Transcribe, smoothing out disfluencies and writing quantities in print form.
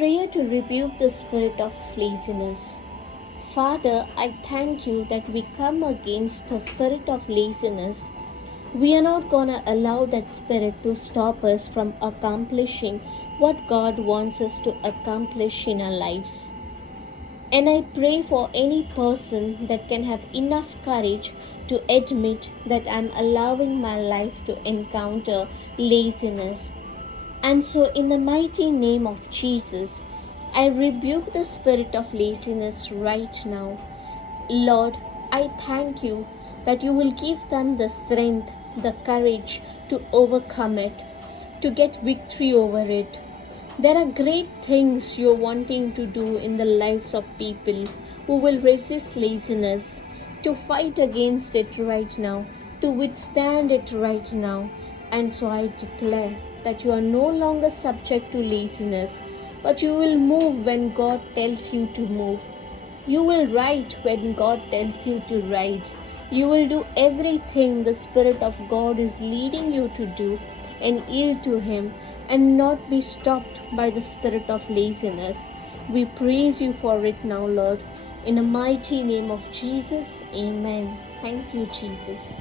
prayer to rebuke the spirit of laziness. Father, I thank you that we come against the spirit of laziness. We are not going to allow that spirit to stop us from accomplishing what God wants us to accomplish in our lives. And I pray for any person that can have enough courage to admit that I'm allowing my life to encounter laziness. And so, in the mighty name of Jesus, I rebuke the spirit of laziness right now. Lord, I thank you that you will give them the strength, the courage to overcome it, to get victory over it. There are great things you're wanting to do in the lives of people who will resist laziness, to fight against it right now, to withstand it right now. And so I declare that you are no longer subject to laziness, but you will move when God tells you to move. You will write when God tells you to write. You will do everything the Spirit of God is leading you to do and yield to Him and not be stopped by the spirit of laziness. We praise you for it now, Lord. In the mighty name of Jesus, amen. Thank you, Jesus.